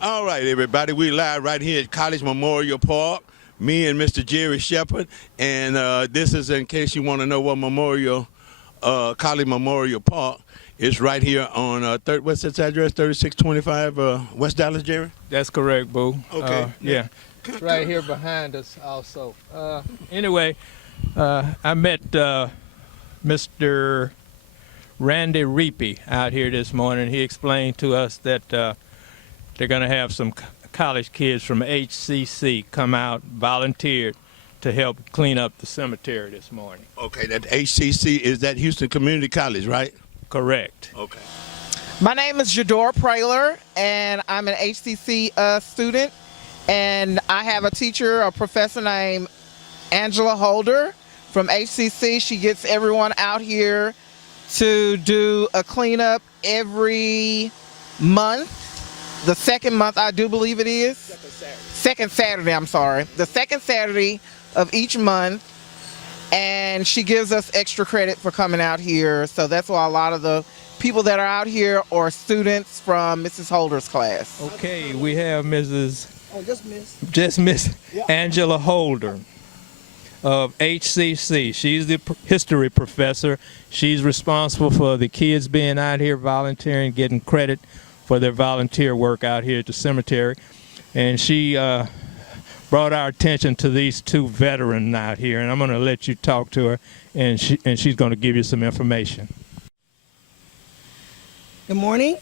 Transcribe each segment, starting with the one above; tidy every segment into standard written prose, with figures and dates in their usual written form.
All right, everybody, we live right here at College Memorial Park. Me and Mr. Jerry Shepard, and this is in case you want to know what College Memorial Park is right here on what's its address? 3625 West Dallas, Jerry. That's correct, Boo. Okay. Yeah, it's right here behind us also. Anyway, I met Mr. Randy Reapy out here this morning. He explained to us that they're going to have some college kids from HCC come out, volunteered to help clean up the cemetery this morning. Okay, that HCC, is that Houston Community College, right? Correct. Okay. My name is Jador Praler, and I'm an HCC student, and I have a teacher, a professor named Angela Holder from HCC. She gets everyone out here to do a cleanup every month. The second month, I do believe it is. Second Saturday, I'm sorry. The second Saturday of each month. And she gives us extra credit for coming out here. So that's why a lot of the people that are out here are students from Mrs. Holder's class. Okay, we have Mrs. Oh, Just Miss Angela Holder of HCC. She's the history professor. She's responsible for the kids being out here volunteering, getting credit for their volunteer work out here at the cemetery. And she brought our attention to these two veterans out here, and I'm going to let you talk to her, and she's going to give you some information. Good morning.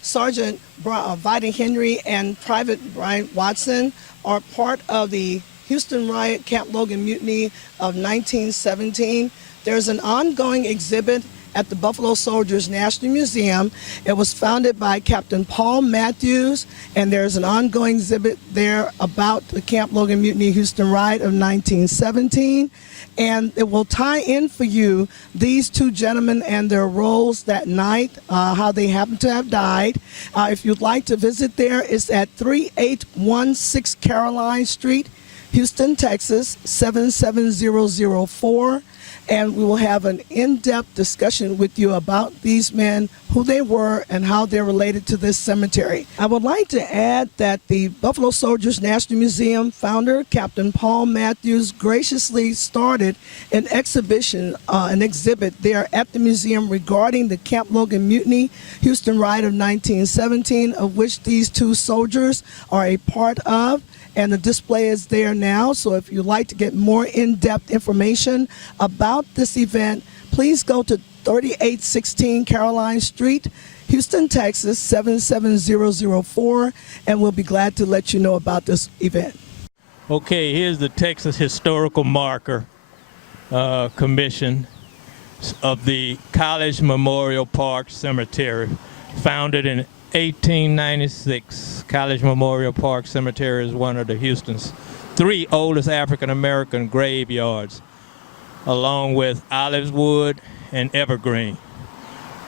Sergeant Vida Henry and Private Brian Watson are part of the Houston Riot Camp Logan Mutiny of 1917. There's an ongoing exhibit at the Buffalo Soldiers National Museum. It was founded by Captain Paul Matthews, and there's an ongoing exhibit there about the Camp Logan Mutiny Houston Riot of 1917. And it will tie in for you these two gentlemen and their roles that night, how they happen to have died. If you'd like to visit there, it's at 3816 Caroline Street, Houston, Texas, 77004. And we will have an in-depth discussion with you about these men, who they were, and how they're related to this cemetery. I would like to add that the Buffalo Soldiers National Museum founder, Captain Paul Matthews, graciously started an exhibition, an exhibit there at the museum regarding the Camp Logan Mutiny, Houston Riot of 1917, of which these two soldiers are a part of. And the display is there now, so if you'd like to get more in-depth information about this event, please go to 3816 Caroline Street, Houston, Texas, 77004, and we'll be glad to let you know about this event. Okay, here's the Texas Historical Marker Commission of the College Memorial Park Cemetery, founded in 1896. College Memorial Park Cemetery is one of the Houston's 3 oldest African-American graveyards, along with Oliveswood and Evergreen.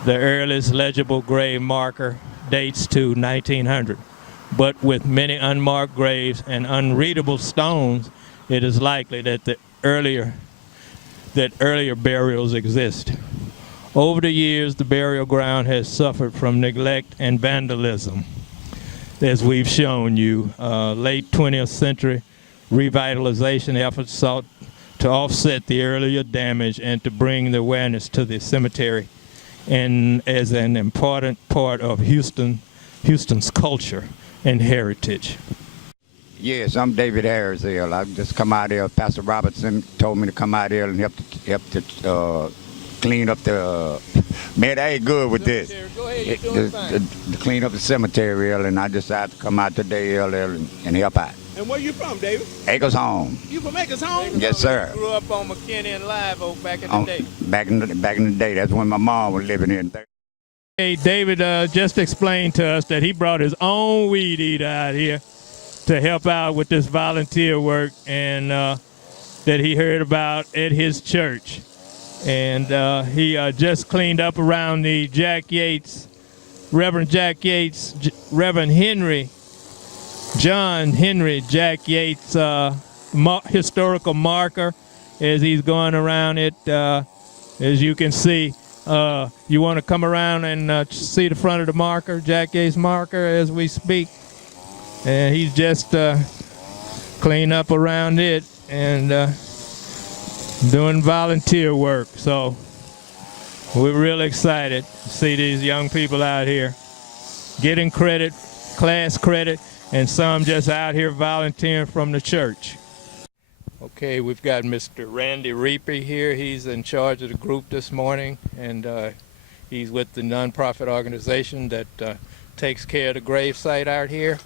The earliest legible grave marker dates to 1900, but with many unmarked graves and unreadable stones, it is likely that earlier burials exist. Over the years, the burial ground has suffered from neglect and vandalism, as we've shown you. Late 20th century revitalization efforts sought to offset the earlier damage and to bring the awareness to the cemetery and as an important part of Houston's culture and heritage. Yes, I'm David Harrisville. I've just come out here. Pastor Robertson told me to come out here and help to clean up the man, I ain't good with this. Go ahead, you're doing fine. To clean up the cemetery, and I decided to come out today and help out. And where you from, David? Acres Home. You from Acres Home? Yes, sir. Grew up on McKinney and Live Oak back in the day. Back in the day, that's when my mom was living here. Hey, David just explained to us that he brought his own weed eater out here to help out with this volunteer work, and that he heard about at his church. And he just cleaned up around the Reverend Jack Yates, Reverend John Henry Jack Yates historical marker as he's going around it. As you can see, you want to come around and see the front of the marker, Jack Yates marker, as we speak. and he's just cleaning up around it and doing volunteer work. So we're really excited to see these young people out here getting credit, class credit, and some just out here volunteering from the church. Okay, we've got Mr. Randy Reapy here. He's in charge of the group this morning, and he's with the nonprofit organization that takes care of the gravesite out here.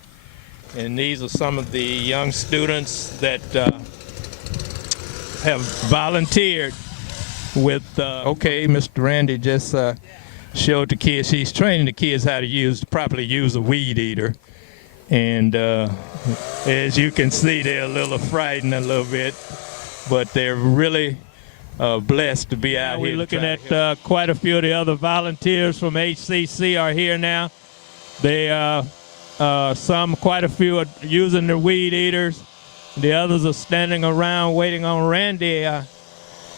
And these are some of the young students that have volunteered with, okay, Mr. Randy just showed the kids, he's training the kids how to properly use a weed eater. And as you can see, they're a little frightened a little bit, but they're really blessed to be out here. We're looking at quite a few of the other volunteers from HCC are here now. They quite a few are using the weed eaters. The others are standing around waiting on Randy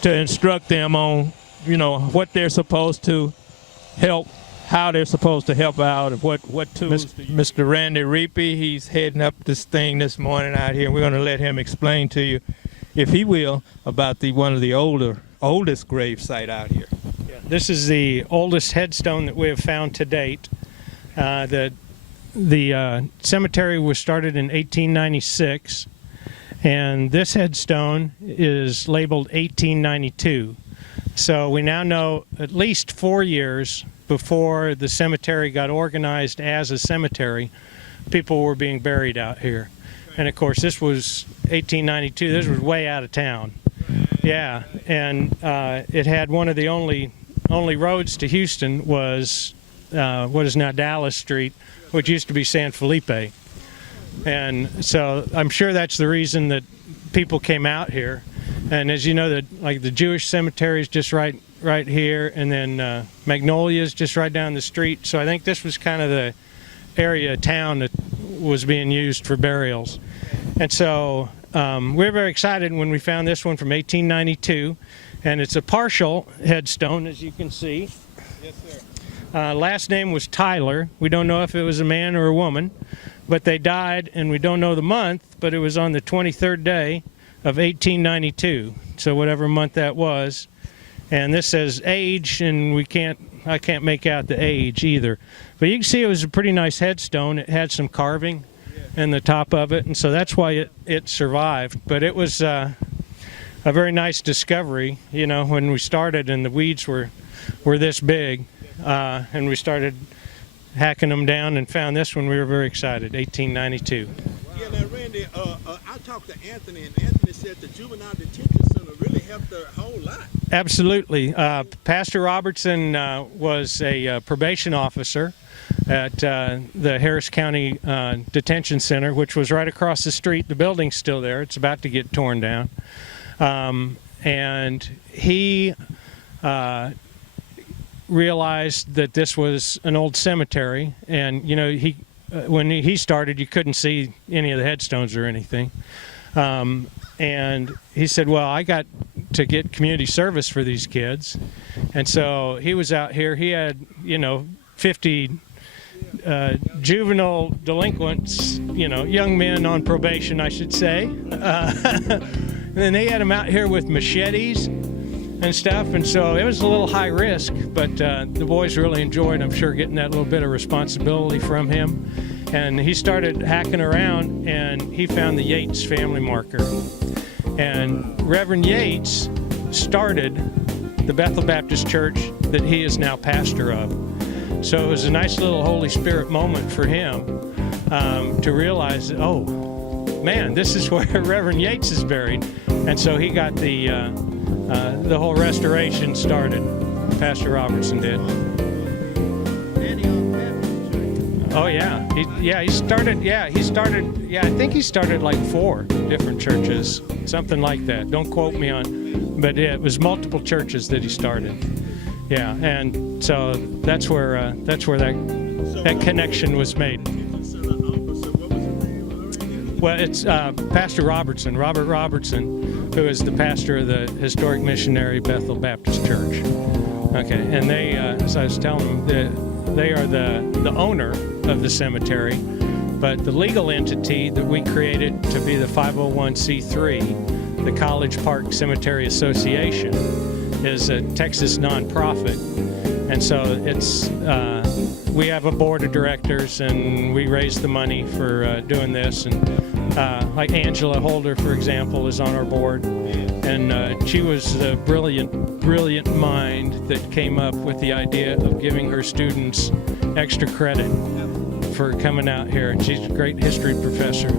to instruct them on, what they're supposed to help, how they're supposed to help out, what tools. Mr. Randy Reapy, he's heading up this thing this morning out here. We're going to let him explain to you, if he will, about one of the oldest grave site out here. Yeah, this is the oldest headstone that we have found to date. The cemetery was started in 1896, and this headstone is labeled 1892. So we now know at least 4 years before the cemetery got organized as a cemetery, people were being buried out here. And of course, this was 1892. This was way out of town. Yeah, and it had one of the only roads to Houston was what is now Dallas Street, which used to be San Felipe. And so I'm sure that's the reason that people came out here. And as you know, the Jewish cemetery is just right here, and then Magnolia is just right down the street. So I think this was kind of the area of town that was being used for burials. And so we're very excited when we found this one from 1892, and it's a partial headstone, as you can see. Yes, sir. Last name was Tyler. We don't know if it was a man or a woman, but they died, and we don't know the month, but it was on the 23rd day of 1892, so whatever month that was. And this says age, and I can't make out the age either. But you can see it was a pretty nice headstone. It had some carving in the top of it, and so that's why it survived. But it was a very nice discovery, when we started and the weeds were this big, and we started hacking them down and found this one. We were very excited, 1892. Yeah, now Randy, I talked to Anthony, and Anthony said the juvenile detention center really helped a whole lot. Absolutely. Pastor Robertson was a probation officer at the Harris County Detention Center, which was right across the street. The building's still there. It's about to get torn down. And he realized that this was an old cemetery, and when he started, you couldn't see any of the headstones or anything. And he said, well, I got to get community service for these kids. And so he was out here. He had, 50 juvenile delinquents, young men on probation, I should say. And then they had them out here with machetes and stuff. And so it was a little high risk, but the boys really enjoyed, I'm sure, getting that little bit of responsibility from him. And he started hacking around, and he found the Yates family marker. And Reverend Yates started the Bethel Baptist Church that he is now pastor of. So it was a nice little Holy Spirit moment for him to realize that, oh, man, this is where Reverend Yates is buried. And so he got the whole restoration started. Pastor Robertson did. Oh yeah, he started. I think he started like 4 different churches, something like that. Don't quote me on, but it was multiple churches that he started. Yeah, and so that's where that connection was made. Well, it's Pastor Robertson, Robert Robertson, who is the pastor of the historic missionary Bethel Baptist Church. Okay, and they, as I was telling them, they are the owner of the cemetery, But the legal entity that we created to be the 501c3, the College Park Cemetery Association, is a Texas nonprofit. And so it's we have a board of directors, and we raise the money for doing this. And like Angela Holder, for example, is on our board. And she was a brilliant mind that came up with the idea of giving her students extra credit for coming out here. And she's a great history professor.